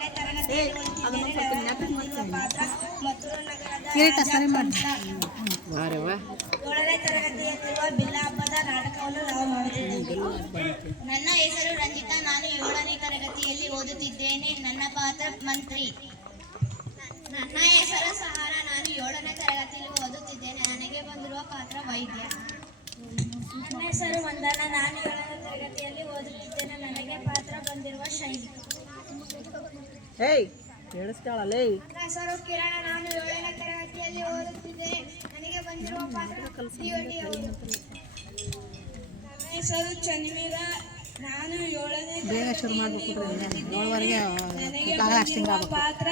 ಏಳನೇ ತರಗತಿಯಲ್ಲಿರುವ ಬಿಲ್ಲ ಹಬ್ಬದ ನಾಟಕವನ್ನು ನಾವು ಮಾಡುತ್ತಿದ್ದೇವೆ. ನನ್ನ ಹೆಸರು ರಂಜಿತಾ. ನಾನು 7ನೇ ತರಗತಿಯಲ್ಲಿ ಓದುತ್ತಿದ್ದೇನೆ. ನನ್ನ ಪಾತ್ರ ಮಂತ್ರಿ. ನನ್ನ ಹೆಸರು ಸಹಾರ. ನಾನು 7ನೇ ತರಗತಿಯಲ್ಲಿ ಓದುತ್ತಿದ್ದೇನೆ. ನನಗೆ ಬಂದಿರುವ ಪಾತ್ರ ವೈದ್ಯ. ನನ್ನ ಹೆಸರು ವಂದನ. ನಾನು 7ನೇ ತರಗತಿಯಲ್ಲಿ ಓದುತ್ತಿದ್ದೇನೆ. ನನಗೆ ಪಾತ್ರ ಬಂದಿರುವ ಶೈಲಿ. ನನ್ನ ಹೆಸರು ಕಿರಣ. ನಾನು 7ನೇ ತರಗತಿಯಲ್ಲಿ ಓದುತ್ತಿದ್ದೇನೆ. ನನಗೆ ಬಂದಿರುವ ಪಾತ್ರ ನನ್ನ ಹೆಸರು ಚನ್ಮೀರ. ನಾನು 7ನೇ ತರಗತಿಯಲ್ಲಿ ಓದುತ್ತಿದ್ದೇನೆ. ನನಗೆ ಬಂದಿರುವ ಪಾತ್ರ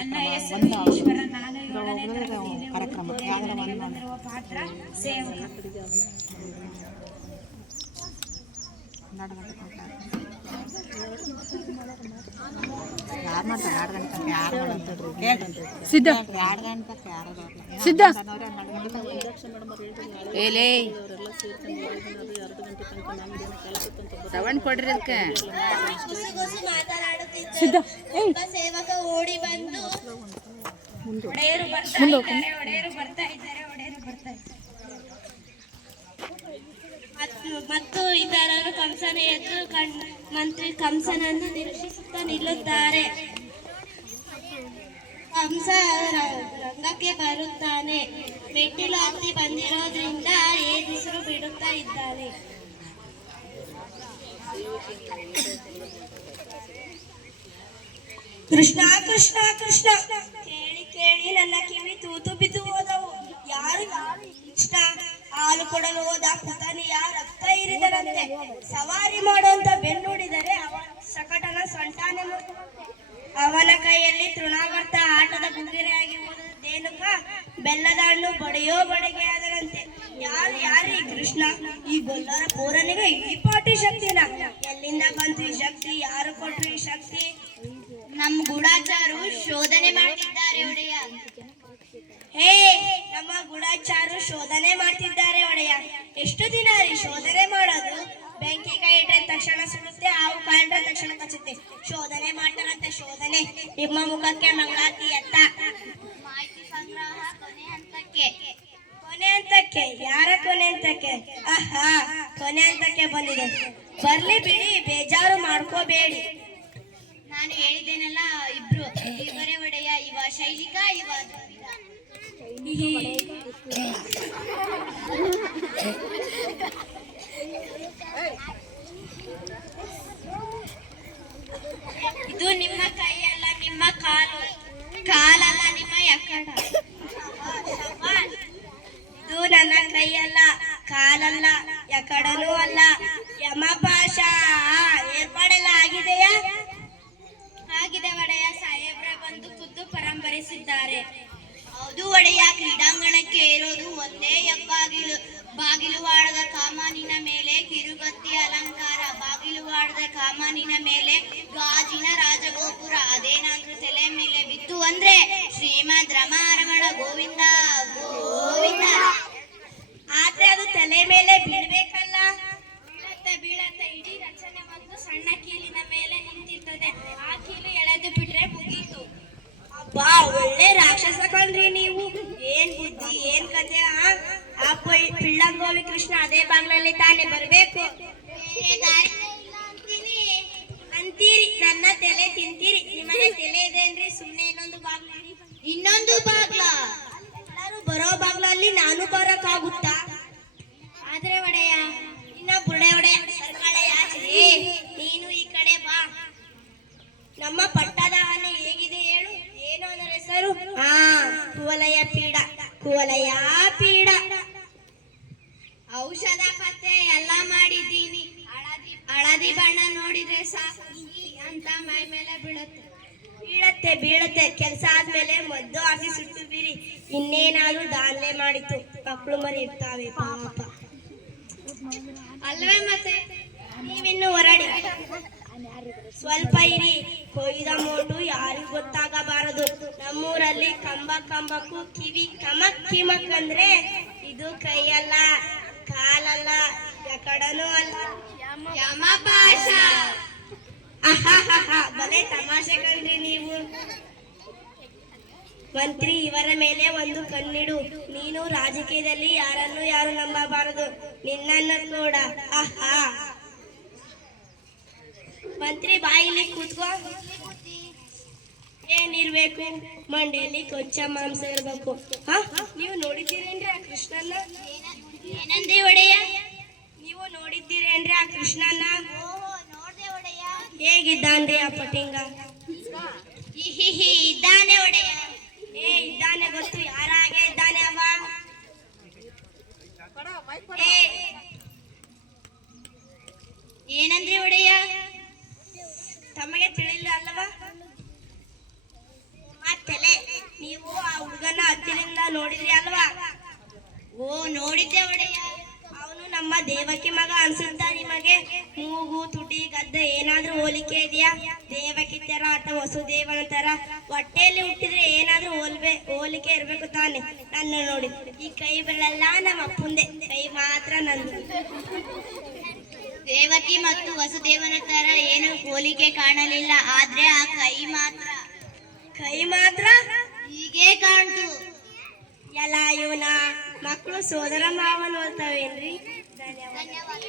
ನನ್ನ ಹೆಸರು ಈಶ್ವರ. ನಾನು 7ನೇ ತರಗತಿಯಲ್ಲಿ ಓದುತ್ತಿದ್ದೇನೆ. ನನಗೆ ಬಂದಿರುವ ಪಾತ್ರ ಸೇವಕ. ಸೇವಕ ಓಡಿ ಬಂದು ಒಡೆಯರು ಬರ್ತಾ ಇದ್ದಾರೆ. ಮತ್ತು ಇತರರು ಕಂಸನ ಎದ್ದು ಮಂತ್ರಿ ಕಂಸನನ್ನು ನಿರೀಕ್ಷಿಸುತ್ತಾ ನಿಲ್ಲುತ್ತಾರೆ. ಕಂಸ ರಂಗಕ್ಕೆ ಬರುತ್ತಾನೆ. ಮೆಟ್ಟಿಲು ಹತ್ತಿ ಬಂದಿರೋದ್ರಿಂದ ಏದಿಸರು ಬಿಡುತ್ತಾ ಇದ್ದಾನೆ. ಕೃಷ್ಣ ಕೃಷ್ಣ ಕೃಷ್ಣ ಕೇಳಿ ಕೇಳಿ ನನ್ನ ಕಿವಿ ತೂತು ಬಿದ್ದು ಹೋದವು. ಯಾರು ಇಷ್ಟ ಹಾಲು ಕೊಡಲು ಹೋದ ಪುತನಿಯ ರಕ್ತ ಇರಿದರಂತೆ. ಸವಾರಿ ಮಾಡುವಂತ ಬೆನ್ನುಡಿದರೆ ಅವನ ಸಕಟನ ಸೊಂಟಾನೆ. ಅವನ ಕೈಯಲ್ಲಿ ತೃಣಾವರ್ತ ಆಟದ ಗುಂಗಿರೆಯಾಗಿ ಹೋದ ದೇನುಕ ಬೆಲ್ಲದ ಹಣ್ಣು ಬಡಿಯೋ ಬಡಿಗೆ ಆದರಂತೆ. ಯಾರು ಈ ಕೃಷ್ಣ? ಈ ಗೊಲ್ಲರ ಪೂರನಿಗೆ ಈ ಪಾಟಿ ಶಕ್ತಿನ? ಎಲ್ಲಿಂದ ಬಂತು ಈ ಶಕ್ತಿ? ಯಾರು ಕೊಟ್ರು ಈ ಶಕ್ತಿ? ನಮ್ಮ ಗೂಢಚಾರು ಶೋಧನೆ ಮಾಡ್ತಿದ್ದಾರೆ ಒಡೆಯ. ಹೇ, ನಮ್ಮ ಗೂಢಚಾರು ಶೋಧನೆ ಮಾಡ್ತಿದ್ದಾರೆ ಒಡೆಯ. ಎಷ್ಟು ದಿನ ರೀ ಶೋಧನೆ ಮಾಡೋದು? ಬೆಂಕಿ ಕೈ ಇಟ್ಟರೆ ತಕ್ಷಣ ಸುಡುತ್ತೆ, ಹಾವು ಕಾಯ್ರೆ ತಕ್ಷಣ ಕಚ್ಚುತ್ತೆ. ಶೋಧನೆ ಮಾಡ್ತಾರಂತೆ ಶೋಧನೆ. ನಿಮ್ಮ ಮುಖಕ್ಕೆ ಮಂಗಳಾರತಿ ಎತ್ತ. ಮಾಹಿತಿ ಸಂಗ್ರಹ ಕೊನೆ ಹಂತಕ್ಕೆ. ಯಾರ ಕೊನೆ ಹಂತಕ್ಕೆ? ಆಹಾ, ಕೊನೆ ಹಂತಕ್ಕೆ ಬಂದಿದೆ. ಬರ್ಲಿ ಬಿಡಿ, ಬೇಜಾರು ಮಾಡ್ಕೋಬೇಡಿ. ನಾನು ಹೇಳಿದ್ದೇನಲ್ಲ, ಇವರೇ ಒಡೆಯ. ಇವ ಶೈಲಿಕ, ಇವ ಇದು ನಿಮ್ಮ ಕೈಯಲ್ಲ, ನಿಮ್ಮ ಕಾಲಲ್ಲ, ನಿಮ್ಮ ಎಕ್ಕಡ. ಇದು ನನ್ನ ಕೈಯಲ್ಲ, ಕಾಲಲ್ಲ, ಎಕ್ಕಡನೂ ಅಲ್ಲ. ಯಮಪಾಶ ಏರ್ಪಾಡೆಲ್ಲ ಆಗಿದೆಯಾ? ಆಗಿದೆ ಒಡೆಯ. ಸಾಹೇಬ್ರೆ ಬಂದು ಖುದ್ದು ಪರಂಪರಿಸಿದ್ದಾರೆ. ಹೌದು ಒಡೆಯ. ಕ್ರೀಡಾಂಗಣಕ್ಕೆ ಇರೋದು ಒಂದೇ ಹೆಬ್ಬಾಗಿಲು. ಬಾಗಿಲುವಾಡದ ಕಾಮಾನಿನ ಮೇಲೆ ಕಿರುಬತ್ತಿ ಅಲಂಕಾರ. ಬಾಗಿಲುವಾಡದ ಕಾಮಾನಿನ ಮೇಲೆ ಗಾಜಿನ ರಾಜಗೋಪುರ. ಅದೇನಾದ್ರೂ ತಲೆ ಮೇಲೆ ಬಿತ್ತು ಅಂದ್ರೆ ಶ್ರೀಮದ್ ರಮಾರಮಣ ಗೋವಿಂದ ಗೋವಿಂದ. ಆದ್ರೆ ಅದು ತಲೆ ಮೇಲೆ ಬೀಳ್ಬೇಕಲ್ಲ. ಬೀಳತ್ತೆ. ಇಡೀ ರಚನೆ ಒಂದು ಸಣ್ಣ ಕೀಲಿನ ಮೇಲೆ ನಿಂತಿರ್ತದೆ. ಆ ಕೀಲು ಎಳೆದು ಬಿಟ್ರೆ ಮುಗೀತು. ಅಬ್ಬಾ, ಒಳ್ಳೆ ರಾಕ್ಷಸ ಕಣ್ರಿ ನೀವು. ಏನ್ ಬುದ್ಧಿ, ಏನ್ ಕಥೆ. ಆ ಪಿಳ್ಳಂಗೋವಿ ಕೃಷ್ಣ ಅದೇ ಬಾಗ್ಲಲ್ಲಿ ತಾನೇ ಬರ್ಬೇಕು. ಅಂತೀರಿ, ನನ್ನ ತಲೆ ತಿಂತೀರಿ. ನಿಮ್ಮನೆ ತಲೆ ಇದೆ ಅಂದ್ರೆ ಸುಮ್ಮನೆ ಇನ್ನೊಂದು ಬಾಗ್ಲ. ಎಲ್ಲರೂ ಬರೋ ಬಾಗ್ಲಲ್ಲಿ ನಾನು ಬರೋಕ್ಕಾಗುತ್ತಾ? ಆದ್ರೆ ಒಡೆಯ, ಇನ್ನ ಬುಡೆ ಒಡೆಯ ನೀನು ಈ ಕಡೆ ಬಾ. ನಮ್ಮ ಪಟ್ಟದ ಆನೆ ಹೇಗಿದೆ ಹೇಳು? ಏನು ಅದರ ಹೆಸರು? ಕುವಲಯ ಪೀಡ. ಔಷಧ ಪತ್ತೆ ಎಲ್ಲ ಮಾಡಿದ್ದೀನಿ. ಹಳದಿ ಬಣ್ಣ ನೋಡಿದ್ರೆ ಸಾಕು ಅಂತ ಮೈ ಮೇಲೆ ಬೀಳತ್ತೆ. ಕೆಲಸ ಆದ್ಮೇಲೆ ಮದ್ದು ಹಾಕಿ ಸುಟ್ಟು ಬೀರಿ. ಇನ್ನೇನಾದ್ರೂ ದಾನ್ಲೆ ಮಾಡಿತ್ತು. ಮಕ್ಕಳು ಮರಿ ಇರ್ತಾವೆ ಪಾಪ ಅಲ್ವೇ? ಮತ್ತೆ ನೀವಿನ್ನು ಹೊರಡಿ, ಸ್ವಲ್ಪ ಇರಿ. ಕೊಯ್ದ ಮೋಟು ಯಾರಿಗೂ ಗೊತ್ತಾಗಬಾರದು. ನಮ್ಮೂರಲ್ಲಿ ಕಂಬಕ್ಕೂ ಕಿವಿ ಕಮಕ್ ಅಂದ್ರೆ ಇದು ಕೈಯಲ್ಲ, ಕಾಲಲ್ಲ, ಎಕಡನೂ ಅಲ್ಲ. ಯಮಪಾಶ. ಮಂತ್ರಿ, ಇವರ ಮೇಲೆ ಒಂದು ಕಣ್ಣಿಡು. ನೀನು ರಾಜಕೀಯದಲ್ಲಿ ಯಾರನ್ನು ಯಾರು ನಂಬಬಾರದು, ನಿನ್ನನ್ನು ಕೂಡ. ಆಹಾ. ಮಂತ್ರಿ, ಬಾಯಿಲಿ ಕೂತ್ಕೋ. ಏನಿರ್ಬೇಕು? ಮಂಡೆಯಲ್ಲಿ ಕೊಚ್ಚ ಮಾಂಸ ಇರ್ಬೇಕು. ನೀವು ನೋಡಿದ್ದೀರೇನ್ರಿ ಆ ಕೃಷ್ಣನ್ನ? ಏನಂದ್ರಿ ಒಡೆಯ? ನೀವು ನೋಡಿದ್ದೀರೇನ್ರಿ ಆ ಕೃಷ್ಣನ್ನ? ನೋಡ್ದೆ ಒಡೆಯ. ಹೇಗಿದ್ದಾನ್ರಿ ಆ ಪಟಿಂಗ? ಇದ್ದಾನೆ ಒಡೆಯ. ಇದ್ದಾನೆ ಗೊತ್ತು. ಯಾರಾಗೆ ಇದ್ದಾನೆ ಅವ? ಏನಂದ್ರಿ ಒಡೆಯ? ತಮಗೆ ತಿಳಿಲ್ಲ ಅಲ್ಲವಾ? ಮತ್ತಲೆ ನೀವು ಆ ಹುಡುಗನ ಹತ್ತಿರದಿಂದ ನೋಡಿದ್ರಿ ಅಲ್ವಾ? ಓ, ನೋಡಿದ್ದೆ ಒಡೆಯ. ಅವನು ನಮ್ಮ ದೇವಕಿ ಮಗ ಅನ್ಸುತ್ತಾ ನಿಮಗೆ? ಮೂಗು, ತುಟಿ, ಗದ್ದೆ ಏನಾದ್ರೂ ಹೋಲಿಕೆ ಇದೆಯಾ? ದೇವಕಿ ತರ ಅಥವಾ ವಸುದೇವನ ತರ? ಹೊಟ್ಟೆಯಲ್ಲಿ ಹುಟ್ಟಿದ್ರೆ ಏನಾದ್ರೂ ಹೋಲಿಕೆ ಇರ್ಬೇಕು ತಾನೆ. ನನ್ನ ನೋಡಿ, ಈ ಕೈ ಬೆರಳೆಲ್ಲ ನಮ್ಮ ಅಪ್ಪಂದೆ, ಕೈ ಮಾತ್ರ ನಂದು. ದೇವಕಿ ಮತ್ತು ವಸುದೇವನ ತರ ಏನು ಹೋಲಿಕೆ ಕಾಣಲಿಲ್ಲ, ಆದ್ರೆ ಆ ಕೈ ಮಾತ್ರ ಹೀಗೆ ಕಾಣ್ತು. ಎಲ್ಲ ಇವನ ಮಕ್ಕಳು ಸೋದರ ಮಾವನ್ ಓದ್ತಾವೇನ್ರಿ? ಧನ್ಯವಾದ.